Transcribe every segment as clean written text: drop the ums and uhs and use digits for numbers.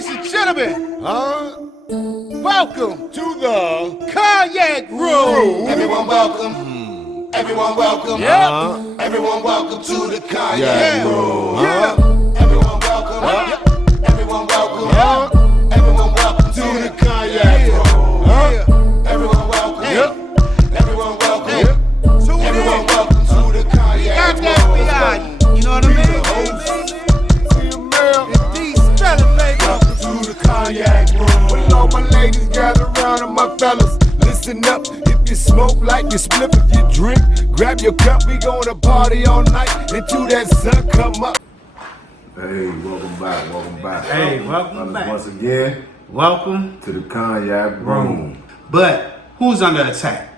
Ladies and gentlemen, welcome to the Cognac Room. Everyone welcome. Everyone welcome. Everyone welcome to the Cognac Room. Everyone welcome. Everyone welcome. Everyone welcome to the Cognac Room. Everyone welcome. Everyone welcome. Everyone welcome to the Cognac Room. Got that FBI, you know what I mean? Welcome to the Cognac Room. When all my ladies gather around and my fellas, listen up. If you smoke, light your spliff. If you drink, grab your cup. We gonna party all night until that sun come up. Hey, welcome back. Hey, welcome back. Once again, Welcome. to the Cognac Room. But who's under attack?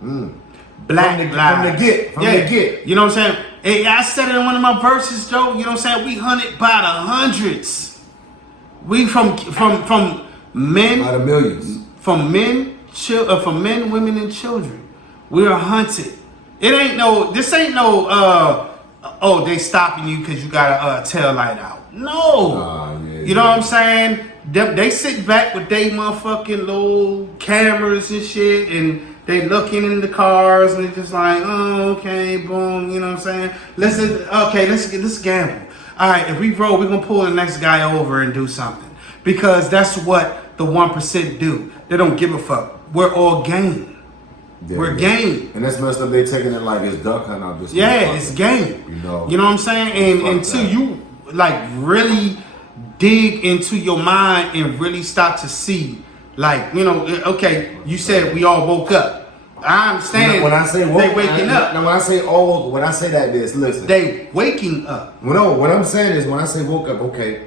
Black From the lives. get. You know what I'm saying? Hey, I said it in one of my verses, Joe. You know what I'm saying? We hunted by the hundreds. We from men, By the millions. from men, women, and children. We are hunted. This ain't no. Oh, they stopping you because you got a tail light out. No. You know what I'm saying? They sit back with they motherfucking little cameras and shit, and they looking in the cars, and they just like, oh, okay, boom. You know what I'm saying? Let's gamble. All right, if we roll, we're gonna pull the next guy over and do something, because that's what the 1% do. They don't give a fuck. We're all game. We're game. And that's messed up. They taking it like it's duck hunt out this. Yeah, it's game. You know what I'm saying? And until you like really dig into your mind and really start to see, like, okay, you said we all woke up. I understand. When I say woke, they waking up. Now when I say that, listen. They waking up. No, what I'm saying is when I say woke up, okay,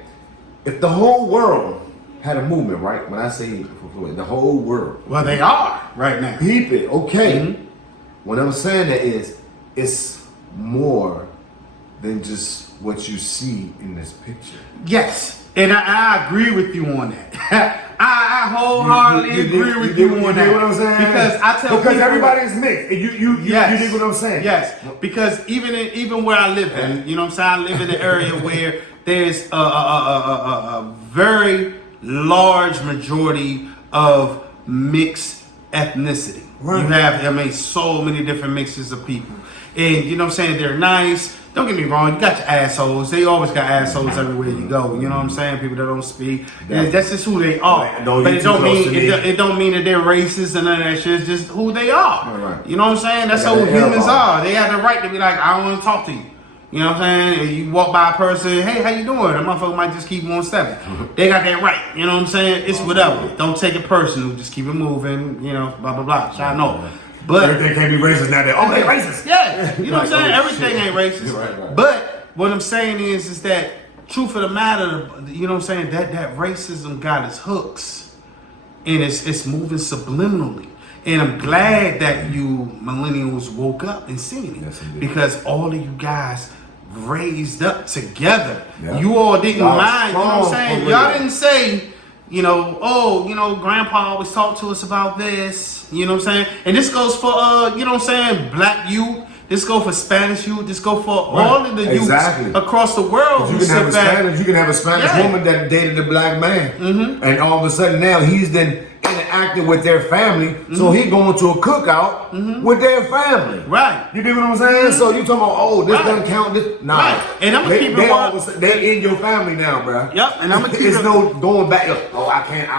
if the whole world had a movement, right? When I say the whole world. Well, they are right now. Peep it, okay. Mm-hmm. What I'm saying that is, it's more than just what you see in this picture. Yes, and I agree with you on that. I wholeheartedly agree with you on that. You know what I'm saying? Because I tell people, everybody's mixed. You dig what I'm saying? Yes, because even where I live at, you know what I'm saying? I live in an area where there's a very large majority of mixed ethnicity. Right. You have, so many different mixes of people. And you know what I'm saying? They're nice. Don't get me wrong, you got your assholes. They always got assholes everywhere you go. You know what I'm saying? People that don't speak. Yeah. That's just who they are. But it don't mean that they're racist and none of that shit. It's just who they are. Right. You know what I'm saying? That's who humans are. They have the right to be like, I don't want to talk to you. You know what I'm saying? You walk by a person, hey, how you doing? That motherfucker might just keep on stepping. They got that right. You know what I'm saying? It's whatever. Don't take it personal. Just keep it moving. You know, blah, blah, blah. I know. But everything can't be racist now. They racist. Yeah, you know what I'm saying? Everything ain't racist. Right. But what I'm saying is that truth of the matter, you know what I'm saying? That racism got its hooks, and it's moving subliminally. And I'm glad that you millennials woke up and seen it, yes, because all of you guys raised up together. Yeah. You all didn't mind. You know what I'm saying? Real. Y'all didn't say, grandpa always talked to us about this. You know what I'm saying? And this goes for, black youth. This go for Spanish youth. This go for all of the youth across the world. You can have a Spanish woman that dated a black man. Mm-hmm. And all of a sudden now he's then interacting with their family. Mm-hmm. So he going to a cookout with their family. Right. You dig what I'm saying? So you talking about, this doesn't count. This nah. Right. And I'm gonna keep it they in your family now, bro. Yep. And I'm gonna keep it's no going back. I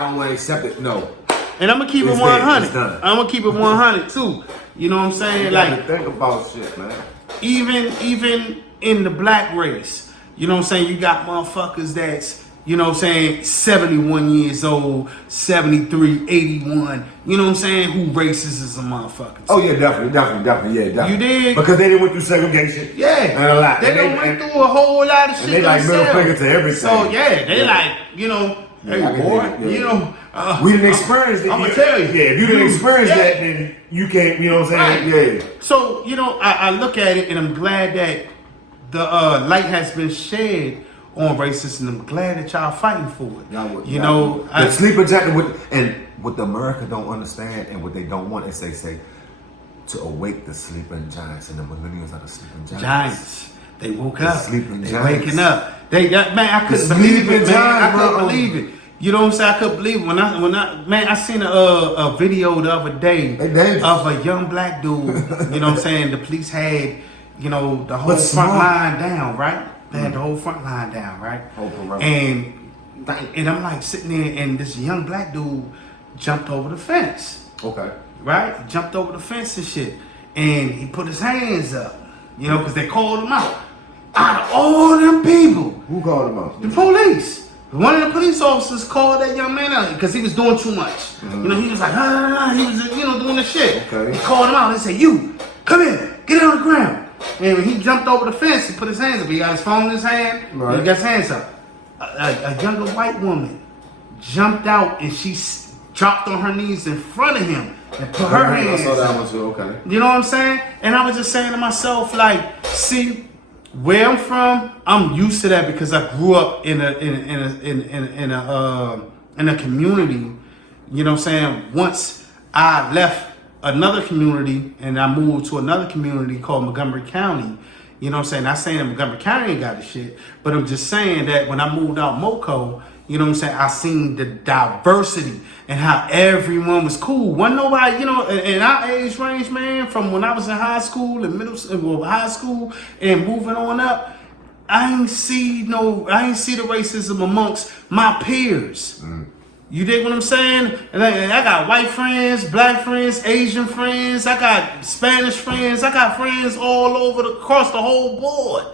don't want to accept it. No. And I'm gonna keep it 100. I'm gonna keep it 100 too. You know what I'm saying? You like, think about shit, man. Even in the black race, you know what I'm saying? You got motherfuckers that's, 71 years old, 73, 81. You know what I'm saying? Who racist as a motherfucker. Oh yeah, definitely. Yeah, definitely. You did? Because they didn't went through segregation. Yeah. And a lot. They went through a whole lot of shit. And they like middle finger to everything. So yeah, they like, hey boy, we didn't experience it. I'm gonna tell you. Yeah, if you didn't experience that, then you can't, you know what I'm saying? Right. Yeah. So, I look at it and I'm glad that the light has been shed on racism. I'm glad that y'all fighting for it. The sleeper giant, and what the America don't understand and what they don't want is they say to awake the sleeping giants, and the millennials are the sleeping giants. They woke up. sleeping They giants. waking up. Man, I couldn't believe it, sleeping man. I giants, couldn't bro. believe it. You know what I'm saying? I couldn't believe it. When I seen a video the other day They dangerous. of a young black dude. You know what I'm saying? The police had, you know, the whole But front smart. line down, right? They had the whole front line down, right? Whole perimeter. And I'm like sitting there, and this young black dude jumped over the fence. Okay. Right? He jumped over the fence and shit. And he put his hands up, you know, because they called him out. Out of all them people, Who called him out? the police. One of the police officers called that young man out because he was doing too much. You know, he was like, he was, you know, doing the shit. Okay. He called him out and said, "You, come here, get on the ground." And when he jumped over the fence, he put his hands up. He got his phone in his hand. Right. He got his hands up. A younger white woman jumped out and she dropped on her knees in front of him and put her hands I saw that up. one too. Okay. You know what I'm saying? And I was just saying to myself, like, see, where I'm from, I'm used to that because I grew up in a community. You know what I'm saying? Once I left another community and I moved to another community called Montgomery County. You know what I'm saying? Not saying that Montgomery County ain't got the shit, but I'm just saying that when I moved out Moco, you know what I'm saying, I seen the diversity and how everyone was cool. Wasn't nobody, you know, in our age range, man, from when I was in high school and high school and moving on up, I ain't see the racism amongst my peers. You dig what I'm saying? And I got white friends, black friends, Asian friends. I got Spanish friends. I got friends all over across the whole board.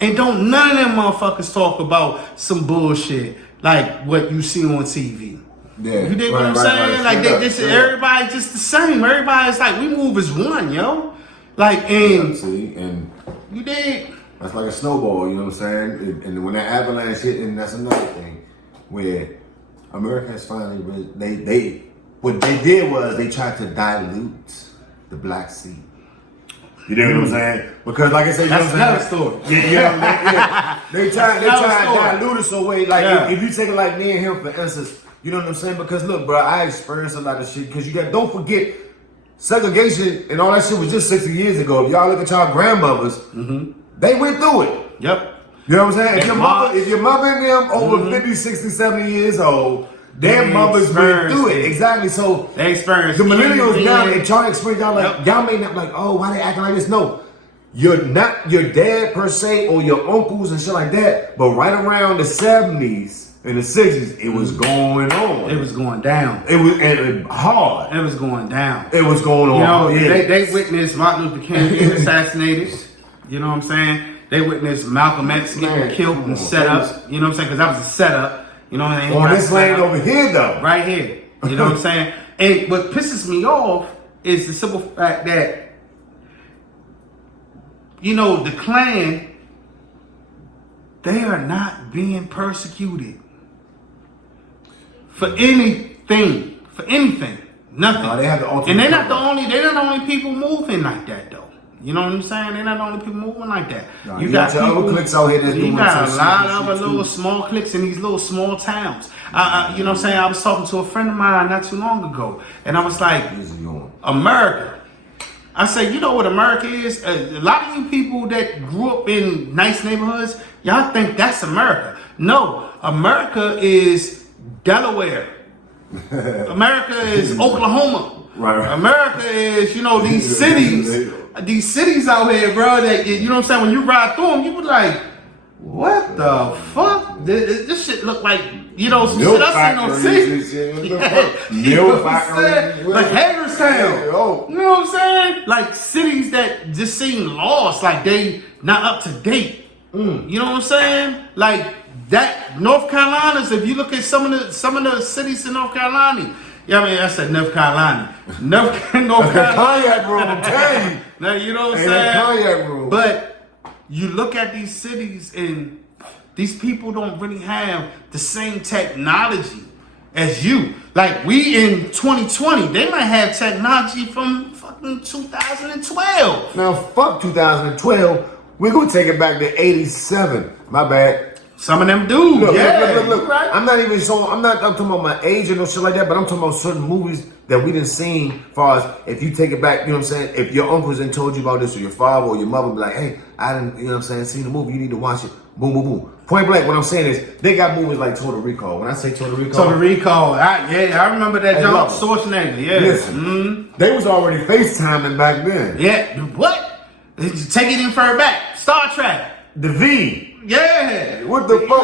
And don't none of them motherfuckers talk about some bullshit like what you see on TV. Yeah. You dig what I'm saying? Like everybody just the same. Everybody's like, we move as one, yo. Like, and See, and you dig? that's like a snowball, you know what I'm saying? And when that avalanche hit, and that's another thing where America has finally what they did was they tried to dilute the black seed. You know what I'm saying? Because like I said, you That's know what I'm another saying? story. Yeah, you know what I mean? Yeah. They tried story. to dilute it so way. Like Yeah. if you take it like me and him, for instance, you know what I'm saying? Because look, bro, I experienced a lot of shit. Because don't forget, segregation and all that shit was just 60 years ago. If y'all look at y'all grandmothers, they went through it. Yep. You know what I'm saying? If And your mother and them over 50, 60, 70 years old, their They mothers went through it. experienced it. Exactly. So They experienced the millennials now, Kennedy. and trying to explain y'all like Yep. y'all may not like, oh, why they acting like this? No. You're not your dad per se or your uncles and shit like that, but right around the 70s and the 60s, it was going on. It was going down. It was and hard. It was going down. It was going on. You know, yeah. they witnessed Martin Luther King getting assassinated. You know what I'm saying? They witnessed Malcolm X getting Man, killed come and on, set fellas. up. You know what I'm saying? Because that was a setup. You know what I mean? On Got this set lane up over here though. right here. You know what I'm saying? And what pisses me off is the simple fact that, you know, the Klan, they are not being persecuted for anything. For anything. Nothing. No, they have the ultimate and they're not power. the only people moving like that though. You know what I'm saying? They're not the only people moving like that. No, you got your other cliques out here that's you doing got a some lot shit of other too. little small cliques in these little small towns. You know what I'm saying? I was talking to a friend of mine not too long ago, and I was like, Easy on. America. I say, you know what America is? A lot of you people that grew up in nice neighborhoods, y'all think that's America. No, America is Delaware. America is Oklahoma. Right. America is, you know, these cities out here, bro, that, you know what I'm saying, when you ride through them, you be like, what the fuck? This shit look like, you know, some shit I seen on TV. You know what I'm saying? Like Hagerstown. Oh. You know what I'm saying? Like cities that just seem lost, like they not up to date. You know what I'm saying? Like that North Carolina's, if you look at some of the cities in North Carolina, yeah, I mean, I said North Carolina. North Carolina. Cognac room, I'm telling you. Now, you know what I'm Ain't that saying? cognac room. But you look at these cities and these people don't really have the same technology as you. Like we in 2020, they might have technology from fucking 2012. Now, fuck 2012. We're going to take it back to 87. My bad. Some of them do. Look, yeah. look. Right. I'm not even so. I'm talking about my age or no shit like that. But I'm talking about certain movies that we didn't seen. Far as if you take it back, you know what I'm saying. If your uncles didn't told you about this, or your father or your mother be like, hey, I didn't, you know what I'm saying, seen the movie. You need to watch it. Boom, boom, boom. Point blank. What I'm saying is they got movies like Total Recall. When I say Total Recall, I remember that John Schwarzenegger. Yeah, listen, they was already FaceTiming back then. Yeah, what? Take it even further back. Star Trek. The V. Yeah. What the fuck?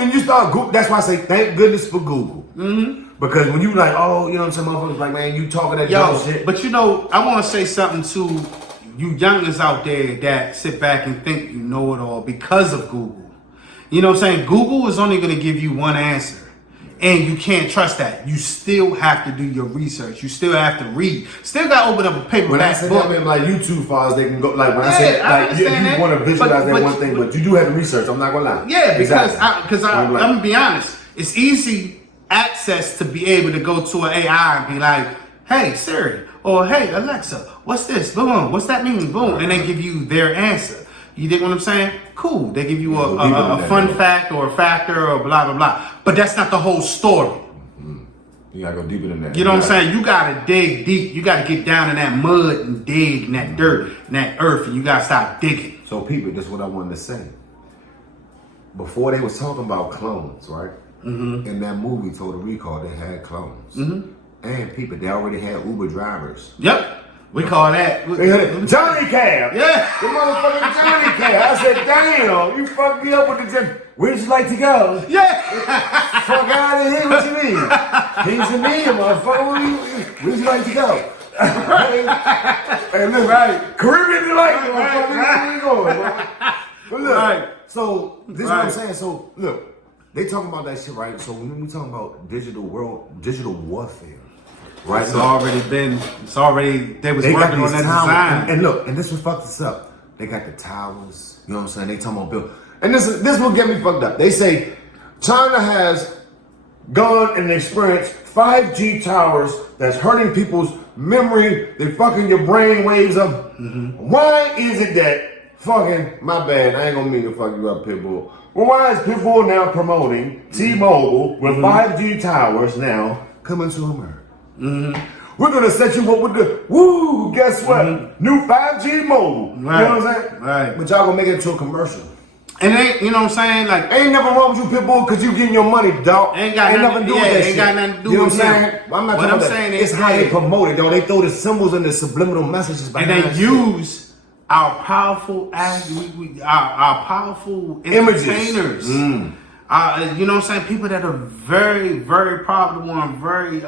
When you start Google, that's why I say thank goodness for Google. Mm-hmm. Because when you like, oh, you know what I'm saying, motherfuckers like, man, you talking that dumb shit. But you know, I want to say something to you youngers out there that sit back and think you know it all because of Google. You know what I'm saying? Google is only going to give you one answer. And you can't trust that. You still have to do your research. You still have to read. Still got to open up a paperback When I say book. that, I mean like YouTube files, they can go like when I say like you want to visualize that one thing, but you do have to research. I'm not gonna lie. Yeah, because exactly. I'm gonna be honest. It's easy access to be able to go to an AI and be like, "Hey Siri," or "Hey Alexa, what's this? Boom, what's that mean? Boom," and they give you their answer. You dig what I'm saying? Cool. They give you a fun fact or a factor or blah, blah, blah. But that's not the whole story. Mm-hmm. You gotta go deeper than that. You know what I'm saying? You gotta dig deep. You gotta get down in that mud and dig in that dirt and that earth, and you gotta stop digging. So people, that's what I wanted to say. Before they was talking about clones, right? Mm-hmm. In that movie Total Recall, they had clones. Mm-hmm. And people, they already had Uber drivers. Yep. We call that Johnny Cab. Yeah. The motherfucking Johnny Cab. I said, damn, you fucked me up with the where'd you like to go? Yeah. Fuck out of here, what you mean? Kings of me, motherfucker. Where'd you like to go? Hey, look, right. Caribbean delight, motherfucker. Where you going, bro? But look, right. So this is what I'm saying. So look, they talking about that shit, right? So when we talking about digital warfare. Right, It's already, they was working on that design. And look, and this was fucked us up. They got the towers, you know what I'm saying? They talking about build. And this will get me fucked up. They say China has gone and experienced 5G towers that's hurting people's memory. They fucking your brain waves up. Mm-hmm. Why is it that fucking, my bad, I ain't gonna mean to fuck you up, Pitbull. Well, why is Pitbull now promoting T-Mobile with 5G towers now coming to America? Mm-hmm. We're gonna set you up with the guess what? New 5G mobile. Right. You know what I'm saying? Right. But y'all gonna make it into a commercial. And ain't, you know what I'm saying? Like, ain't nothing wrong with you, Pitbull, because you getting your money, dog. Ain't nothing to do with that shit. Ain't got nothing to do with you know what I'm saying? him. I'm not What talking I'm about saying that. is It's how they promote it, though. They throw the symbols and the subliminal messages behind and they that use our powerful our powerful entertainers. You know what I'm saying? People that are very, very profitable and very,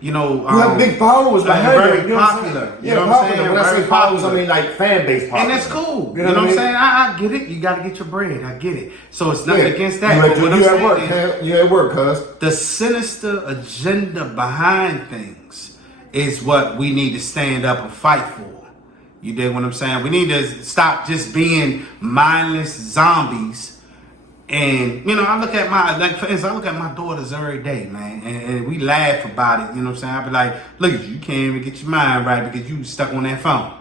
you have big followers behind very them. You know popular. Yeah, you know what I'm saying? When I say Very followers, popular. I mean like fan base popular. And that's cool. You know what I'm saying? I get it. You got to get your bread. I get it. So it's nothing against that. But what I'm saying is, you at work, cuz. the sinister agenda behind things is what we need to stand up and fight for. You dig what I'm saying? We need to stop just being mindless zombies. And, you know, I look at for instance, I look at my daughters every day, man, and we laugh about it, you know what I'm saying? I be like, look at you can't even get your mind right because you stuck on that phone.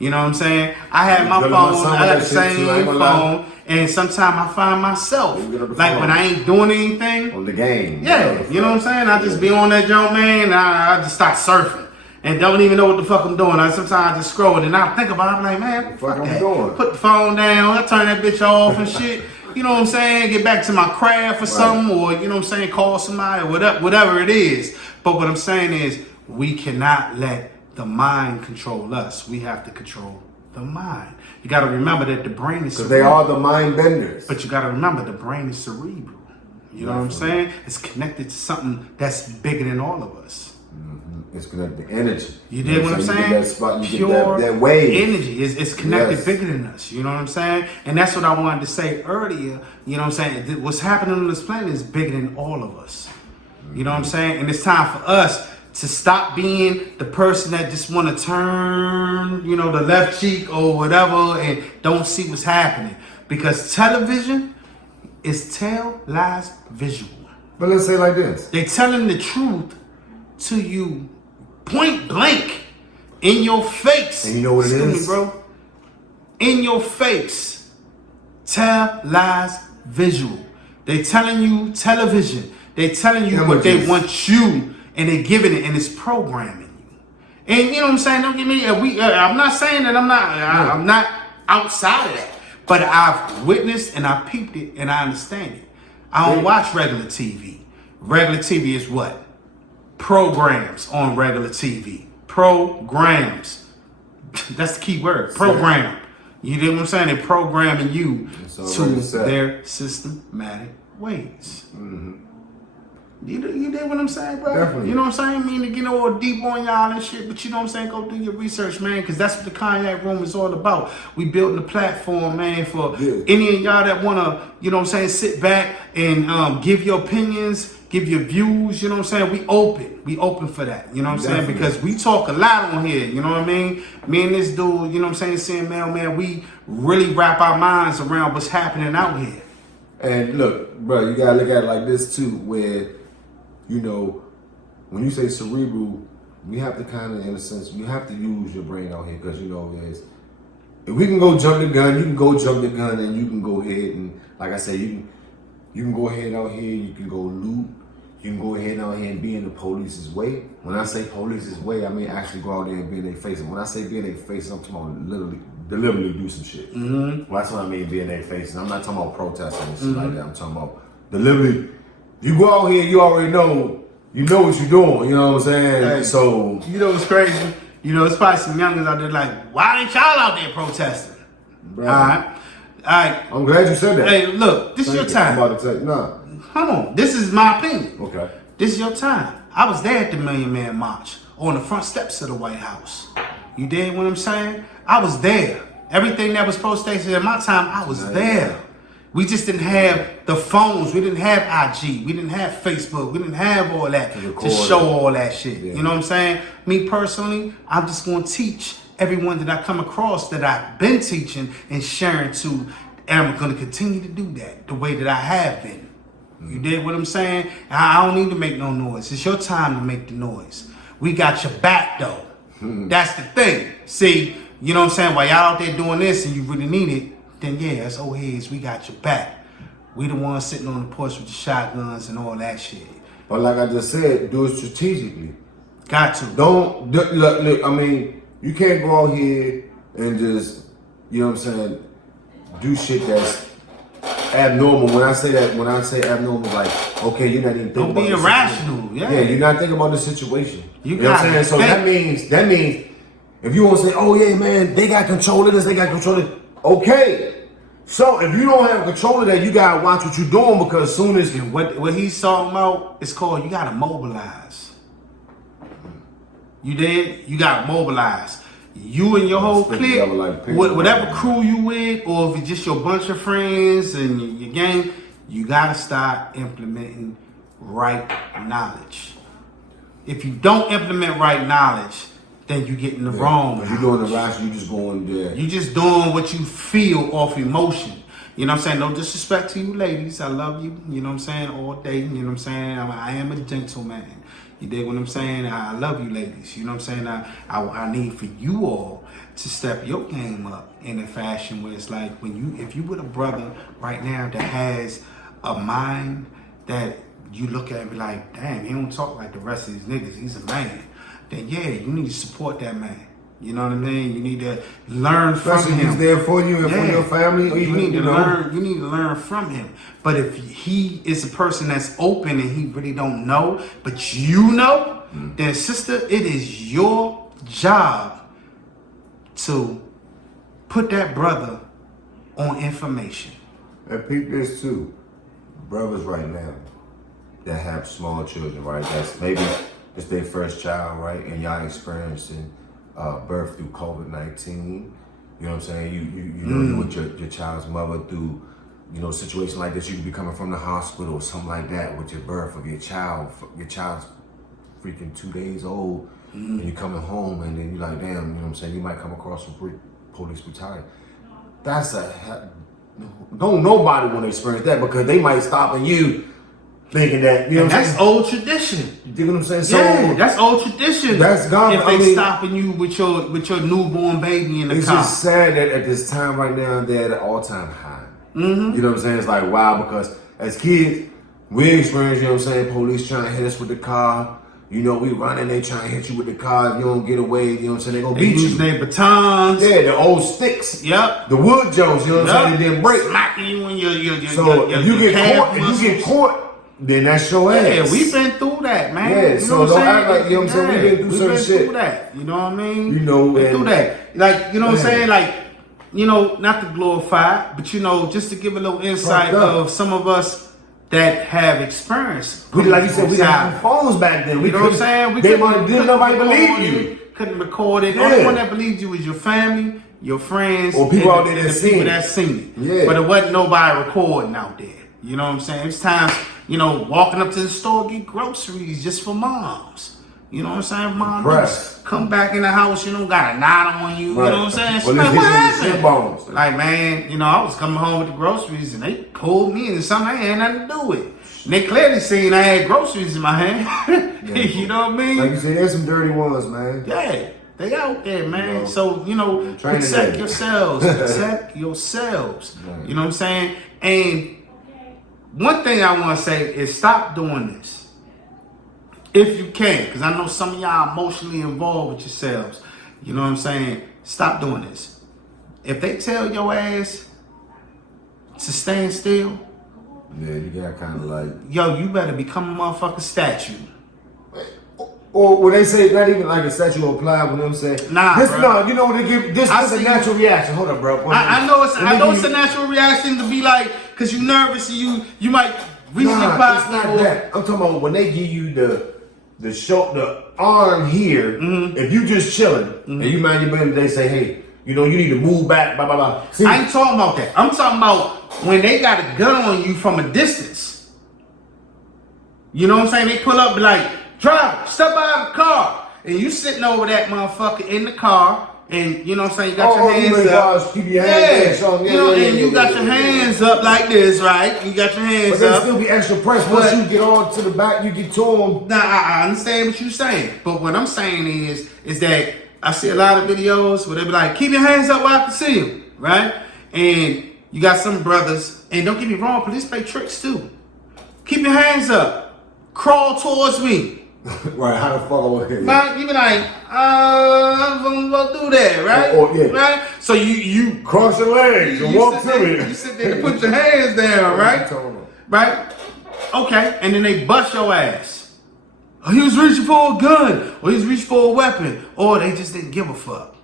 You know what I'm saying? I have my phone, I got the same phone, and sometimes I find myself, like when I ain't doing anything. On the game. Yeah, you know what I'm saying? I just be on that jump, man, and I just start surfing. And don't even know what the fuck I'm doing. Sometimes I just scroll and then I think about it, I'm like, man, what the fuck I'm doing? Put the phone down, I turn that bitch off and shit. You know what I'm saying? Get back to my craft or something, or you know what I'm saying, call somebody, or whatever it is. But what I'm saying is, we cannot let the mind control us. We have to control the mind. You got to remember that the brain is cerebral. Because they are the mind benders. But you got to remember the brain is cerebral. You know what I'm saying? It's connected to something that's bigger than all of us. It's connected to energy. You dig what I'm saying? That spot, you Pure get that wave. energy. It's connected bigger than us. You know what I'm saying? And that's what I wanted to say earlier. You know what I'm saying? What's happening on this planet is bigger than all of us. You know what I'm saying? And it's time for us to stop being the person that just want to turn, you know, the left cheek or whatever and don't see what's happening. Because television is tell lies visual. But let's say it like this. They telling the truth to you point blank in your face. And you know what it is? Excuse me, bro. In your face. Tell lies visual. They telling you television. They telling you what they want you, and they giving it, and it's programming you. And you know what I'm saying? Don't get me. I'm not saying that I'm not outside of that, but I've witnessed and I've peeped it, and I understand it. I don't watch regular TV. Regular TV is what? Programs on regular TV. Programs. That's the key word. Program. You know what I'm saying? They're programming you to their systematic ways. Mm-hmm. You did what I'm saying, bro? Definitely. You know what I'm saying? I mean, to get all deep on y'all and shit, but you know what I'm saying? Go do your research, man, because that's what the Cognac Room is all about. We building a platform, man, for any of y'all that want to, you know what I'm saying, sit back and give your opinions, give your views, you know what I'm saying? We open for that, you know what I'm saying? Because we talk a lot on here, you know what I mean? Me and this dude, you know what I'm saying, Sam man, we really wrap our minds around what's happening out here. And look, bro, you gotta look at it like this too, where, you know, when you say cerebral, we have to kind of, in a sense, you have to use your brain out here, because, you know, if we can go jump the gun, you can go jump the gun, and you can go ahead and, like I said, you can go ahead out here, you can go loot, you can go ahead out here and be in the police's way. When I say police's way, I mean actually go out there and be in their face. And when I say be in their face, I'm talking about literally, deliberately do some shit. Mm-hmm. Well, that's what I mean, be in their face. And I'm not talking about protesting and shit like that. I'm talking about deliberately. You go out here, you already know, you know what you're doing. You know what I'm saying? Hey, so you know what's crazy? You know, it's probably some youngins out there like, why ain't y'all out there protesting? bro, All right. I'm glad you said that. Hey, look, this is your time. I'm about to take, nah. Hold on. This is my opinion. Okay. This is your time. I was there at the Million Man March on the front steps of the White House. You dig what I'm saying? I was there. Everything that was protested in my time, I was there. We just didn't have the phones. We didn't have IG. We didn't have Facebook. We didn't have all that to show all that shit. Yeah. You know what I'm saying? Me personally, I'm just going to teach everyone that I come across that I've been teaching and sharing to, and I'm going to continue to do that the way that I have been. You did what I'm saying? I don't need to make no noise. It's your time to make the noise. We got your back though. That's the thing. See, you know what I'm saying? While y'all out there doing this and you really need it, then yeah, as old heads, we got your back. We the ones sitting on the porch with the shotguns and all that shit. But like I just said, do it strategically. Got to. Don't look. I mean, you can't go out here and just, you know what I'm saying, do shit that's abnormal. When I say abnormal, like, okay, you're not even thinking about don't be irrational. Yeah, you're not thinking about the situation. You know what I'm saying? So that means if you want to say, oh yeah, man, they got control of this, they got control of it. Okay. So if you don't have control of that, you gotta watch what you're doing, because as soon as what he's talking about is called, you gotta mobilize. You did? You gotta mobilize. You and your whole clique, whatever crew you with, or if it's just your bunch of friends and your gang, you gotta start implementing right knowledge. If you don't implement right knowledge, then you get in the wrong. If you're doing the rash, you just going there. You just doing what you feel off emotion. You know what I'm saying? No disrespect to you ladies. I love you. You know what I'm saying? All day. You know what I'm saying? I am a gentleman. You dig what I'm saying? I love you ladies. You know what I'm saying? I need for you all to step your game up in a fashion where it's like, if you with a brother right now that has a mind that you look at and be like, damn, he don't talk like the rest of these niggas. He's a man. Then yeah, you need to support that man. You know what I mean? You need to learn from him. He's there for you and for your family. Or you need to learn. You need to learn from him. But if he is a person that's open and he really don't know, but you know, then sister, it is your job to put that brother on information. And peep this too, brothers right now that have small children, right? That's maybe it's their first child, right? And y'all experiencing birth through COVID-19. You know what I'm saying? You know, with your child's mother through, you know, a situation like this. You could be coming from the hospital or something like that with your birth of your child. Your child's freaking 2 days old, and you're coming home, and then you're like, damn, you know what I'm saying? You might come across some police brutality. Don't nobody want to experience that, because they might stop at you thinking that, you know, that's old tradition. You dig what I'm saying? So yeah, that's old tradition. That's gone. If they stopping you with your newborn baby in the car. It's just sad that at this time right now they're at an all-time high. You know what I'm saying? It's like, wow, because as kids, we experienced, you know what I'm saying, police trying to hit us with the car. You know, we running, they trying to hit you with the car. If you don't get away, you know what I'm saying, they gonna beat you. Using their batons. Yeah, the old sticks. Yep. The wood jones, you know what I'm saying, they didn't break. Smacking you in your So if you get caught, then that's your ass. Yeah, we've been through that, man. Yeah, you know so what don't I'm act like, you know what I'm saying, we've been through certain shit. Through that, you know what I mean? You know, been through that. Like, you know what I'm Man. saying? Like, you know, not to glorify, but you know, just to give a little insight of some of us that have experience. Like you said, we didn't have phones back then. You know what I'm saying? Didn't nobody believe you. Couldn't record it. Yeah. Only one that believed you was your family, your friends, or people out there and that the people seen that seen it. Yeah. But it wasn't nobody recording out there. You know what I'm saying? It's times, you know, walking up to the store, get groceries just for moms. You know what I'm saying? Mom, Press. come back in the house, you know, got a knot on you. Right. You know what I'm saying? Well, Like, it's what hitting the happened? bones. Like, man, you know, I was coming home with the groceries and they pulled me into something I had nothing to do with. And they clearly seen I had groceries in my hand. You know what I mean? Like you said, there's some dirty ones, man. Yeah, they out there, man. You know, so, you know, training protect day. yourselves. Protect yourselves. Right. You know what I'm saying? And one thing I want to say is stop doing this. If you can, because I know some of y'all emotionally involved with yourselves. You know what I'm saying? Stop doing this. If they tell your ass to stand still, Yeah, you got kind of like... yo, you better become a motherfucking statue. Or when they say not even like a statue will apply, when them say, Nah, this, bro. no, you know what they give, this I is a see- natural reaction. Hold up, bro. I know it's a natural reaction to be like, cause you nervous and you might reach your Nah, pocket. it's not or- that. I'm talking about when they give you the arm here, if you just chilling, and you mind your business, they say, hey, you know, you need to move back, blah, blah, blah. See, I ain't talking about that. I'm talking about when they got a gun on you from a distance. You know what I'm saying? They pull up, be like, drive, step out of the car. And you sitting over that motherfucker in the car, and you know what I'm saying? You got your hands up. Keep your hands Yeah, up. you know, and you got your hands up like this, right? You got your But hands there'll up. still be extra pressure. Once you get on to the back, you get to them. Now, I understand what you're saying, but what I'm saying is that I see a lot of videos where they be like, keep your hands up where I can see you, right? And you got some brothers, and don't get me wrong, police play tricks too. Keep your hands up, crawl towards me. Right, how the fuck over here? Right? You be like, I'm gonna do that, right? Yeah. Right? So you Cross your legs and walk sit to there, me. you sit there and put your hands down, right? Right? Okay, and then they bust your ass. Oh, he was reaching for a gun, or he was reaching for a weapon, or they just didn't give a fuck.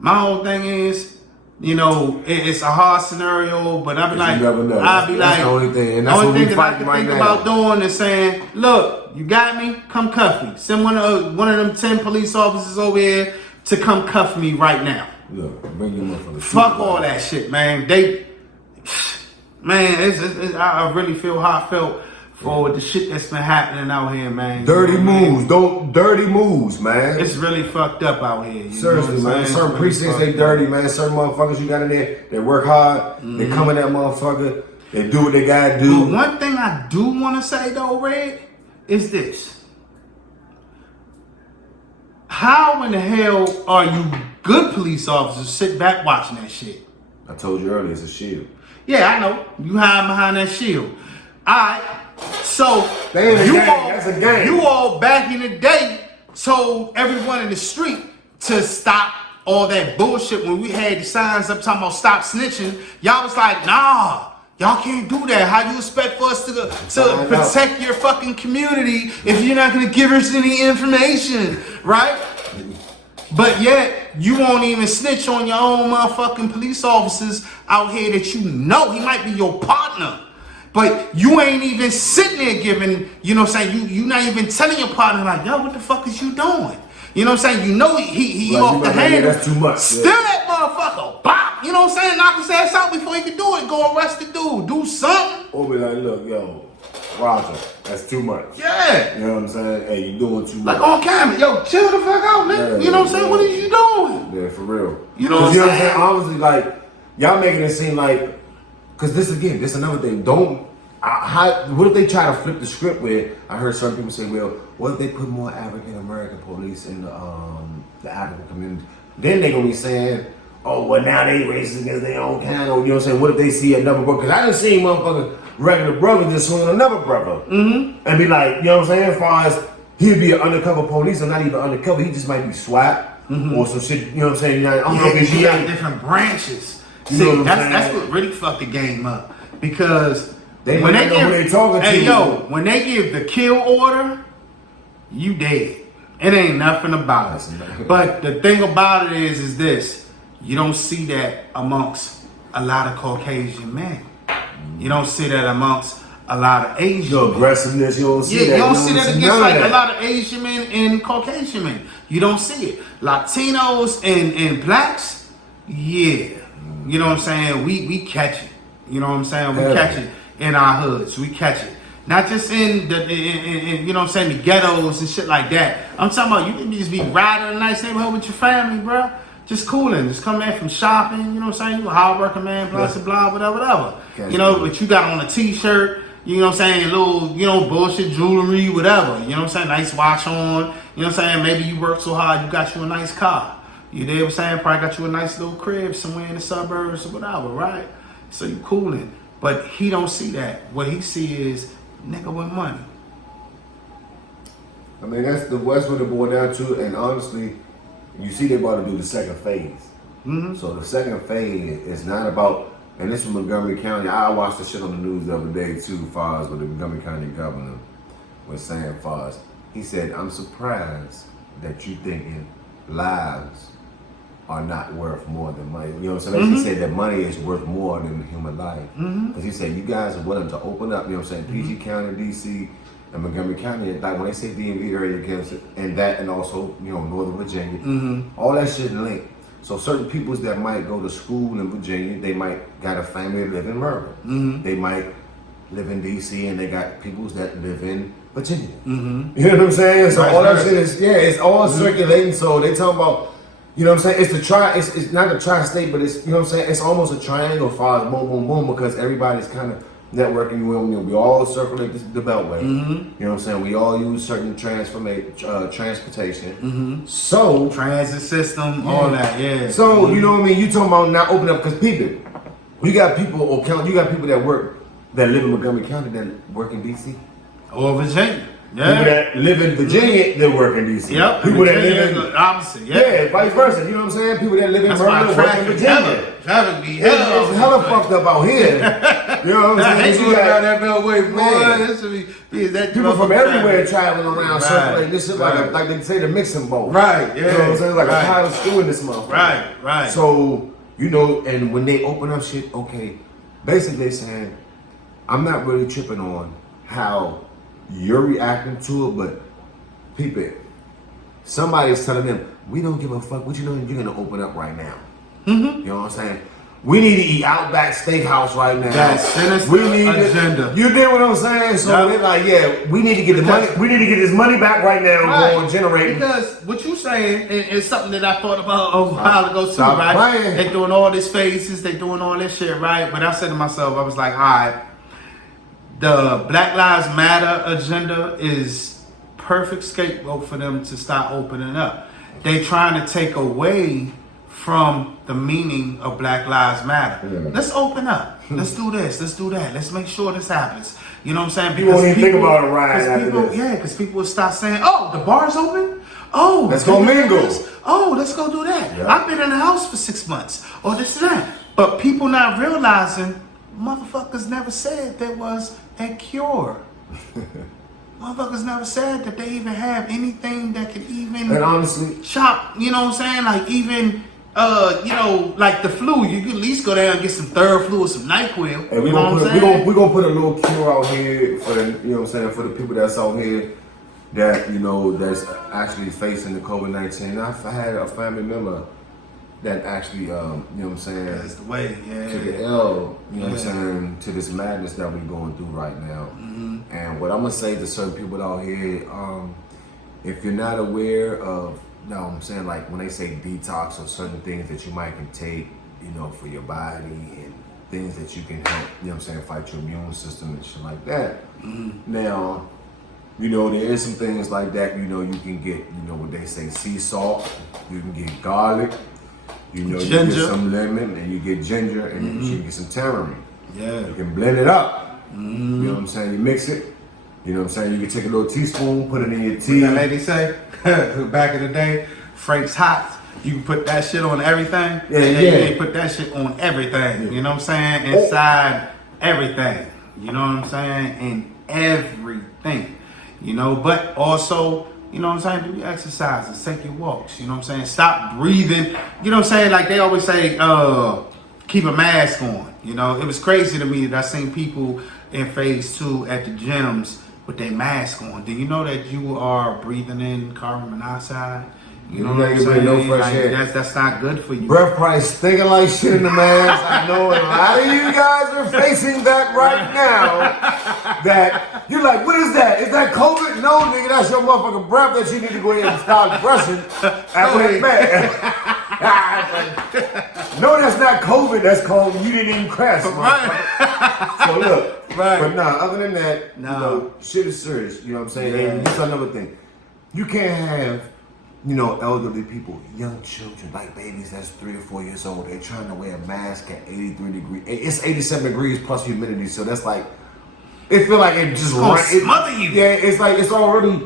My whole thing is, you know, it's a hard scenario, but I be like, You never know. I be That's like, the only thing, and the that's only what we thing that I fighting can right think now. about doing is saying, look, you got me, come cuff me. Send one of them 10 police officers over here to come cuff me right now. Look, bring your motherfucker. Fuck all that shit, man. I really feel how I felt for the shit that's been happening out here, man. Dirty You know what I mean? moves, dirty moves, man. It's really fucked up out here. You Seriously, know what I'm man. saying? Certain It's really precincts, fucked they up. dirty, man. Certain motherfuckers you got in there, they work hard. They come in that motherfucker. They do what they gotta But do. one thing I do want to say though, Red, is this. How in the hell are you good police officers sit back watching that shit? I told you earlier, it's a shield. Yeah, I know. You hide behind that shield. Alright. So That ain't a you gang, all, that's a gang. you all back in the day told everyone in the street to stop all that bullshit when we had the signs up talking about stop snitching. Y'all was like, nah, y'all can't do that. How you expect for us to protect your fucking community if you're not gonna give us any information, right? But yet, you won't even snitch on your own motherfucking police officers out here that you know. He might be your partner. But you ain't even sitting there giving, you know what I'm saying? You not even telling your partner like, yo, what the fuck is you doing? You know what I'm saying? You know he Like, off you the might like, handle. yeah, that's too much. Still that motherfucker. Bop. You know what I'm saying? Knock his ass out before he can do it. Go arrest the dude. Do something. Or be like, look, yo, Roger, that's too much. Yeah. You know what I'm saying? Hey, you doing too much. Like on camera. Yo, chill the fuck out, nigga. Yeah, You know what I'm saying? yeah. What are you doing? Yeah, for real. You know what I'm saying? Honestly, like, y'all making it seem like, because this another thing. What if they try to flip the script where I heard some people say, well, what if they put more African American police in the African community? Then they gonna be saying, oh, well, now they racist against their own kind, or, you know what I'm saying? What if they see another brother? Because I done seen motherfuckers, regular brother just swing on another brother. And be like, you know what I'm saying? As far as he'd be an undercover police, or not even undercover, he just might be SWAT or some shit, you know what I'm saying? I don't know if you got he different branches. You See, know what I'm that's saying? what really fucked the game up. Because They when don't they know who they talking to. hey yo, when they give the kill order, you dead. It ain't nothing about it. But the thing about it is this: you don't see that amongst a lot of Caucasian men. You don't see that amongst a lot of Asian the men. aggressiveness, you don't see that. Yeah, you don't see that against none of like that. a lot of Asian men and Caucasian men. You don't see it. Latinos and blacks, yeah. You know what I'm saying? We catch it. You know what I'm saying? We catch it in our hoods. We catch it. Not just in the in you know what I'm saying, the ghettos and shit like that. I'm talking about you can just be riding in a nice neighborhood with your family, bro. Just cooling, just come in from shopping, you know what I'm saying? You a hardworking man, blah, blah, blah, whatever. Catch You know, it. but you got on a t-shirt, you know what I'm saying, little, you know, bullshit jewelry, whatever. You know what I'm saying? Nice watch on. You know what I'm saying? Maybe you work so hard, you got you a nice car. You know what I'm saying? Probably got you a nice little crib somewhere in the suburbs or whatever, right? So you cooling. But he don't see that. What he see is nigga with money. I mean, that's what it boiled down to, and honestly, you see they about to do the second phase. So the second phase is not about, and this is Montgomery County. I watched the shit on the news the other day too, far as what the Montgomery County governor was saying, far as he said, I'm surprised that you thinking lives are not worth more than money. You know what I'm saying? He said that money is worth more than the human life. Because he said you guys are willing to open up, you know what I'm saying, PG County, DC, and Montgomery County, like when they say DMV area against it, and that, and also, you know, Northern Virginia, all that shit linked. So certain peoples that might go to school in Virginia, they might got a family that live in Maryland. They might live in DC, and they got peoples that live in Virginia. You know what I'm saying? So all that shit is, it's all circulating. So they talking about, you know what I'm saying? It's the it's not a tri-state, but it's, you know what I'm saying? It's almost a triangle far as boom, boom, boom, because everybody's kind of networking. You know, we all circulate the Beltway. You know what I'm saying? We all use certain transportation. So Transit system, all that, yeah. So you know what I mean? You talking about not opening up, because people, you got people that work, that live in Montgomery County that work in DC. Or Virginia. People Yeah. that live in Virginia that work in DC. Yep. People that Virginia live is in the opposite. yeah, vice versa. You know what I'm saying? People that live in That's why Maryland work in traffic Virginia. traffic be It's hella fucked up out here. You know what I'm I hate saying? going You got down that Beltway, boy. Man. That should be that people from traffic. everywhere traveling around, Right, circulating. This shit right. like they say the mixing bowl. Right, yeah. You know what I'm saying? Like right. a pile of stew in this motherfucker. Right. So, you know, and when they open up shit, okay, basically they saying, I'm not really tripping on how you're reacting to it, but people, somebody's telling them, we don't give a fuck what you know, you're gonna open up right now. You know what I'm saying? We need to eat Outback Steakhouse right now. That's sinister we need agenda. You get what I'm saying? So they're like, yeah, we need to get the money. We need to get this money back right now and go and generate. Because what you saying is something that I thought about a while ago too, Stop right? playing. They doing all these phases, they doing all this shit, right? But I said to myself, I was like, all right, the Black Lives Matter agenda is perfect scapegoat for them to start opening up. They trying to take away from the meaning of Black Lives Matter. Yeah. Let's open up. Let's do this. Let's do that. Let's make sure this happens. You know what I'm saying? You won't even think about it right after this. Yeah, because people will start saying, oh, the bar's open? Oh, Let's go mingle. Oh, let's go do that. Yeah. I've been in the house for 6 months. Or this and that. But people not realizing, motherfuckers never said there was a cure. Motherfuckers never said that they even have anything that could even And honestly, chop, you know what I'm saying? Like even, you know, like the flu, you can at least go down and get some Theraflu or some NyQuil. and you know what I'm saying? we gonna put a little cure out here for the, you know what I'm saying, for the people that's out here that, you know, that's actually facing the COVID-19. I had a family member that actually, you know what I'm saying, That's the way, to the yeah. L, you know what I'm saying, to this madness that we're going through right now. And what I'm gonna say to certain people out here, if you're not aware of, you know what I'm saying, like when they say detox or certain things that you might can take, you know, for your body and things that you can help, you know what I'm saying, fight your immune system and shit like that. Now, you know, there is some things like that, you know, you can get, you know, what they say, sea salt, you can get garlic, You know, you Ginger. get some lemon and you get ginger and you get some tamarind. Yeah. You can blend it up. You know what I'm saying? You mix it. You know what I'm saying? You can take a little teaspoon, put it in your tea. That lady say, back in the day, Frank's Hot. You can put that shit on everything. Yeah. You can put that shit on everything. You know what I'm saying? Inside everything. You know what I'm saying? In everything. You know, but also, you know what I'm saying? Do your exercises, take your walks. You know what I'm saying? Stop breathing. You know what I'm saying? Like they always say, keep a mask on. You know, it was crazy to me that I seen people in phase 2 at the gyms with their mask on. Do you know that you are breathing in carbon monoxide? You know what I'm saying? No fresh air. That's not good for you. Breath price stinking like shit in the mask. I know a lot of you guys are facing that right now. That you're like, what is that? Is that COVID? No, nigga, that's your motherfucking breath that you need to go ahead and start brushing after that. No, that's not COVID. That's called you didn't even crash. So look, but nah, other than that, you know, shit is serious. You know what I'm saying? Yeah. And that's another thing. You can't have, you know, elderly people, young children, like babies that's 3 or 4 years old. They're trying to wear a mask at 83 degrees. It's 87 degrees plus humidity, so that's like, it feel like it just smother you. Yeah, it's like it's already.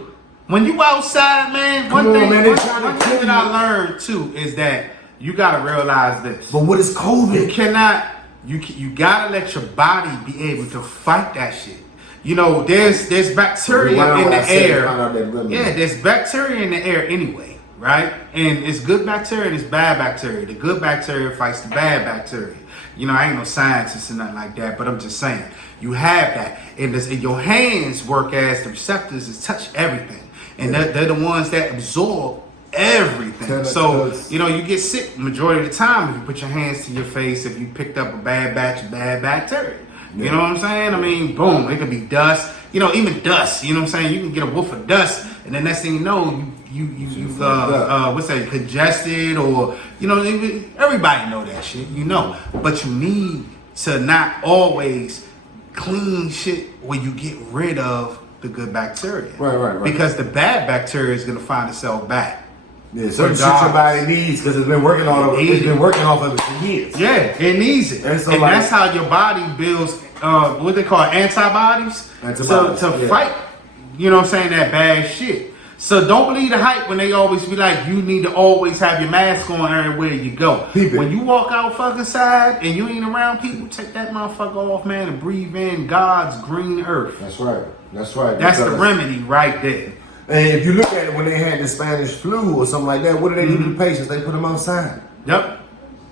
When you outside, man, one thing that I learned too is that you gotta realize this. But what is COVID? You cannot. You gotta let your body be able to fight that shit. You know, there's bacteria in the air. Yeah, there's bacteria in the air anyway, right? And it's good bacteria and it's bad bacteria. The good bacteria fights the bad bacteria. You know, I ain't no scientist or nothing like that, but I'm just saying, you have that. And your hands work as the receptors that touch everything. And they're the ones that absorb everything. So, you know, you get sick majority of the time if you put your hands to your face, if you picked up a bad batch of bad bacteria. You know what I'm saying? I mean, boom, it could be dust. You know, even dust. You know what I'm saying? You can get a whiff of dust, and the next thing you know, you've what's that? Congested, or you know, everybody know that shit. You know, but you need to not always clean shit where you get rid of the good bacteria. Right. Because the bad bacteria is gonna find itself back. Yeah, certain shit your body needs because it's been working off of it for years. Yeah, it needs it, and that's how your body builds what they call antibodies. To fight. You know what I'm saying? That bad shit. So don't believe the hype when they always be like, you need to always have your mask on everywhere you go. When you walk out fucking side and you ain't around people, take that motherfucker off, man, and breathe in God's green earth. That's right. That's the remedy right there. And if you look at it, when they had the Spanish flu or something like that, what do they do to the patients? They put them outside. Yep.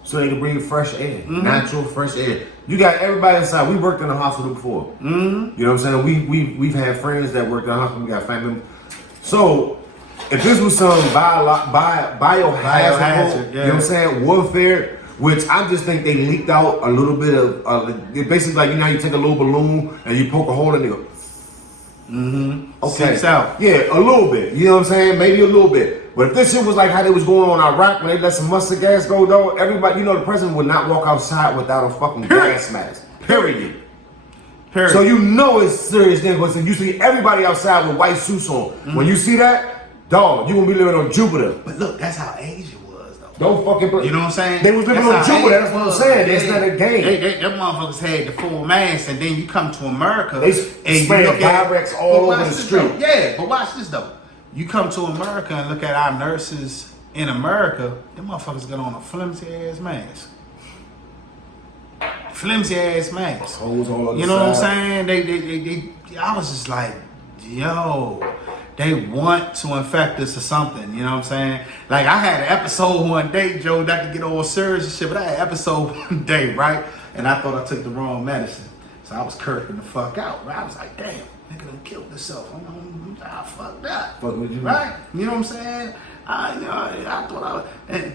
So they can breathe fresh air, natural fresh air. You got everybody inside. We worked in a hospital before. You know what I'm saying? We've had friends that worked in a hospital. We got family members. So if this was some biohazard, you know what I'm saying? Warfare, which I just think they leaked out a little bit of, basically like, you know how you take a little balloon and you poke a hole in it. Okay. Seeps out. Yeah, a little bit. You know what I'm saying? Maybe a little bit. But if this shit was like how they was going on in Iraq when they let some mustard gas go, though, everybody, you know, the president would not walk outside without a fucking gas mask. Period. So you know it's serious then, because you see everybody outside with white suits on. When you see that, dog, you gonna be living on Jupiter. But look, that's how Asia was, though. Don't fucking You know what I'm saying? They was living on Jupiter. That's what I'm saying. That's not a game. Them motherfuckers had the full mask, and then you come to America They and spraying you look at Pyrex all over the street. Yeah, but watch this though. You come to America and look at our nurses in America. Them motherfuckers got on a flimsy ass mask. Flimsy ass mask. You know what I'm saying? They I was just like, yo, they want to infect us or something. You know what I'm saying? Like I had an episode one day, Joe, not to get all serious and shit, but I had an episode one day, right? And I thought I took the wrong medicine. So I was kirking the fuck out, right? I was like, damn, nigga done killed himself. I fucked up. Fuck with you. Right? You know what I'm saying? I thought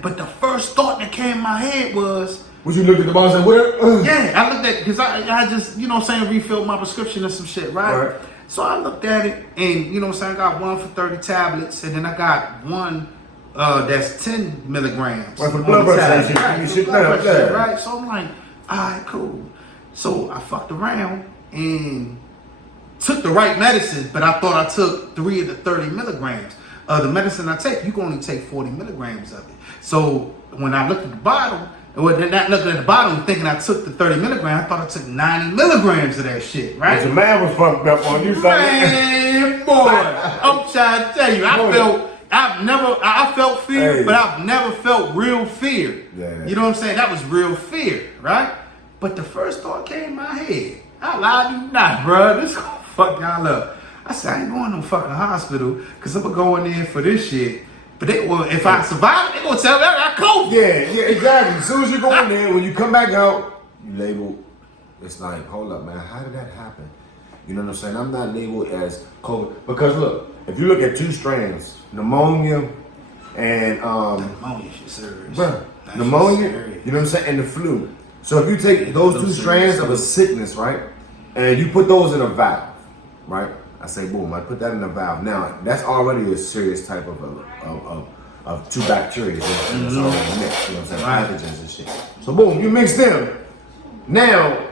but the first thought that came in my head was, what you looked at the boss and where? yeah, I looked at, because I just, you know what I'm saying, refilled my prescription or some shit, right? So I looked at it and, you know what I'm saying, I got one for 30 tablets and then I got one that's 10 milligrams. Right, for blood pressure. Right? So I'm like, all right, cool. So I fucked around and took the right medicine, but I thought I took 3 of the 30 milligrams. of the medicine I take, you can only take 40 milligrams of it. So when I looked at the bottle, not looking at the bottom thinking I took the 30 milligrams, I thought I took 90 milligrams of that shit, right? Your man was fucked up on you, son. Man, boy, I'm trying to tell you, I felt fear, Hey. but I've never felt real fear. Yeah. You know what I'm saying? That was real fear, right? But the first thought came in my head. I lied to you not, bro. This gonna fuck y'all up. I said, I ain't going to no fucking hospital because I'm gonna go in there for this shit. But they will, if I survive, they gonna tell me I got COVID. Yeah, exactly. As soon as you go in there, when you come back out, you label. It's like, hold up, man, how did that happen? You know what I'm saying? I'm not labeled as COVID because look, if you look at two strands, pneumonia and Pneumonia shit serious. bruh, That pneumonia, shit serious. you know what I'm saying, and the flu. So if you take those flu two serious. strands of a sickness, right, and you put those in a valve, right? I say, boom, I put that in a valve. Now that's already a serious type of two bacteria. That's already mixed. You know what I'm saying? Pathogens and shit. So boom, you mix them. Now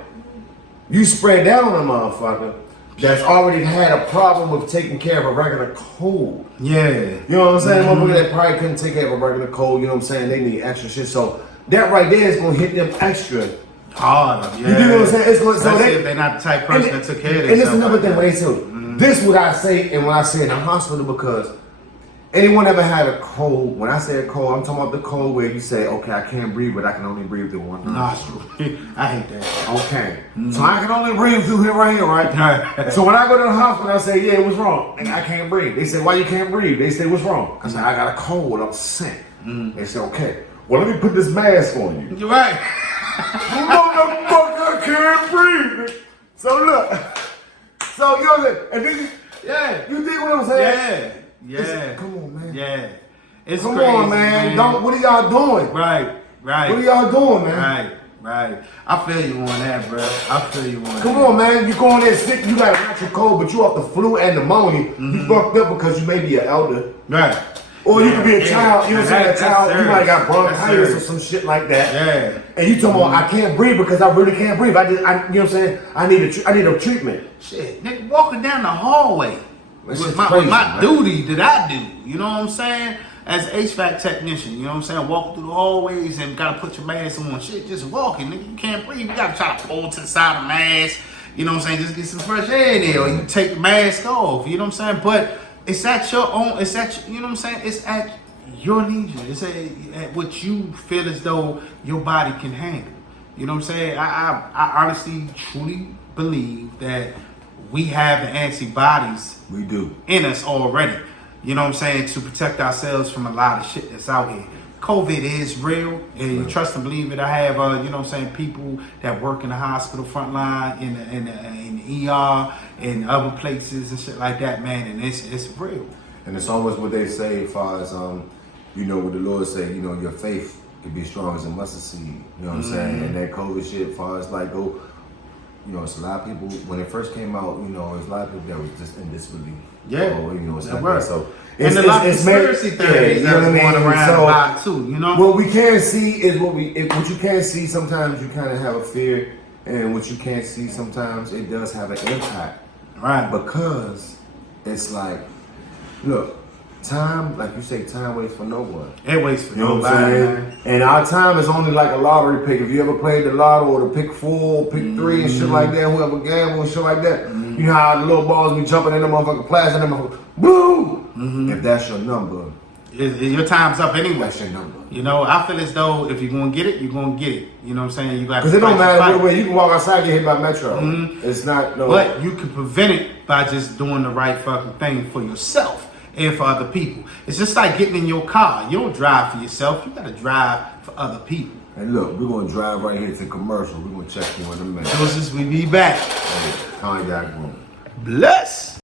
you spread that on a motherfucker that's already had a problem with taking care of a regular cold. Yeah. You know what I'm saying? Motherfucker that probably couldn't take care of a regular cold, you know what I'm saying? They need extra shit. So that right there is gonna hit them extra. Harder, yeah. You do what I'm saying? It's gonna, Especially if they're not the type of person that took care of and themselves. it's another thing like when that. they tell this what I say and when I say in the hospital because anyone ever had a cold, when I say a cold, I'm talking about the cold where you say, okay, I can't breathe, but I can only breathe through one nostril. I hate that. Okay. So I can only breathe through here right here, right? So when I go to the hospital, I say, yeah, what's wrong? And I can't breathe. They say, why you can't breathe? They say, what's wrong? I say, I got a cold, I'm sick. They say, okay, well, let me put this mask on you. You're right. Motherfucker can't breathe. So look, so you know what I'm saying? And then Yeah. you dig what I'm saying? Yeah. Yeah. Come on, man. Yeah. It's Come crazy, on, man. Don't. What are y'all doing? Right. Right. What are y'all doing, man? Right. I feel you on that, bro. I feel you on that. Come on, man. You going there sick, you got a natural cold, but you off the flu and pneumonia. You fucked up because you may be an elder. Right. Or you could be a child, you know what I'm saying? A That's child, you serious. might got bronchitis That's or serious. some shit like that. Yeah. And you talking about I can't breathe because I really can't breathe. I you know what I'm saying? I need a treatment. Shit, nigga, walking down the hallway That with shit's my crazy, man. duty that I do. You know what I'm saying? As an HVAC technician, you know what I'm saying? Walking through the hallways and gotta put your mask on. Shit, just walking, nigga. You can't breathe. You gotta try to pull to the side of the mask. You know what I'm saying? Just get some fresh air in there, or you take the mask off. You know what I'm saying? But it's at your own. It's at you know what I'm saying? It's at your leisure. It's at what you feel as though your body can handle. You know what I'm saying? I honestly, truly believe that we have the antibodies We do. in us already. You know what I'm saying? To protect ourselves from a lot of shit that's out here. COVID is real, and you trust and believe it. I have, you know what I'm saying, people that work in the hospital front line, in the ER, and other places and shit like that, man, and it's real. And it's almost what they say as far as you know what the Lord say, you know, your faith can be strong as a mustard seed. You know what I'm saying? And that COVID shit, as far as like go, you know, it's a lot of people when it first came out, you know, there's a lot of people that was just in disbelief. Yeah. Or, you know, it's That like works. that. So And a lot of conspiracy theories you know that's what I mean? going around So, a lot too, you know? what we can't see is what you can't see. Sometimes you kind of have a fear, and what you can't see sometimes it does have an impact. Right. Because it's like, look, time, like you say, time waits for no one. It waits for You know what I'm nobody, saying? man. And our time is only like a lottery pick. If you ever played the lotto or the pick 4, pick 3 and shit like that, whoever gamble and shit like that, you know how the little balls be jumping in the motherfucking plastic and the motherfucker, boom! If that's your number, Your time's up anyway. that's your number. You know, I feel as though if you're gonna get it, you're gonna get it. You know what I'm saying? You got Because it don't matter what way you can walk outside, get hit by Metro. It's not no. But you can prevent it by just doing the right fucking thing for yourself and for other people. It's just like getting in your car. You don't drive for yourself. You gotta drive for other people. And look, we're gonna drive right here to commercial. We're gonna check you in a minute. So we be back. Cognac room. Bless.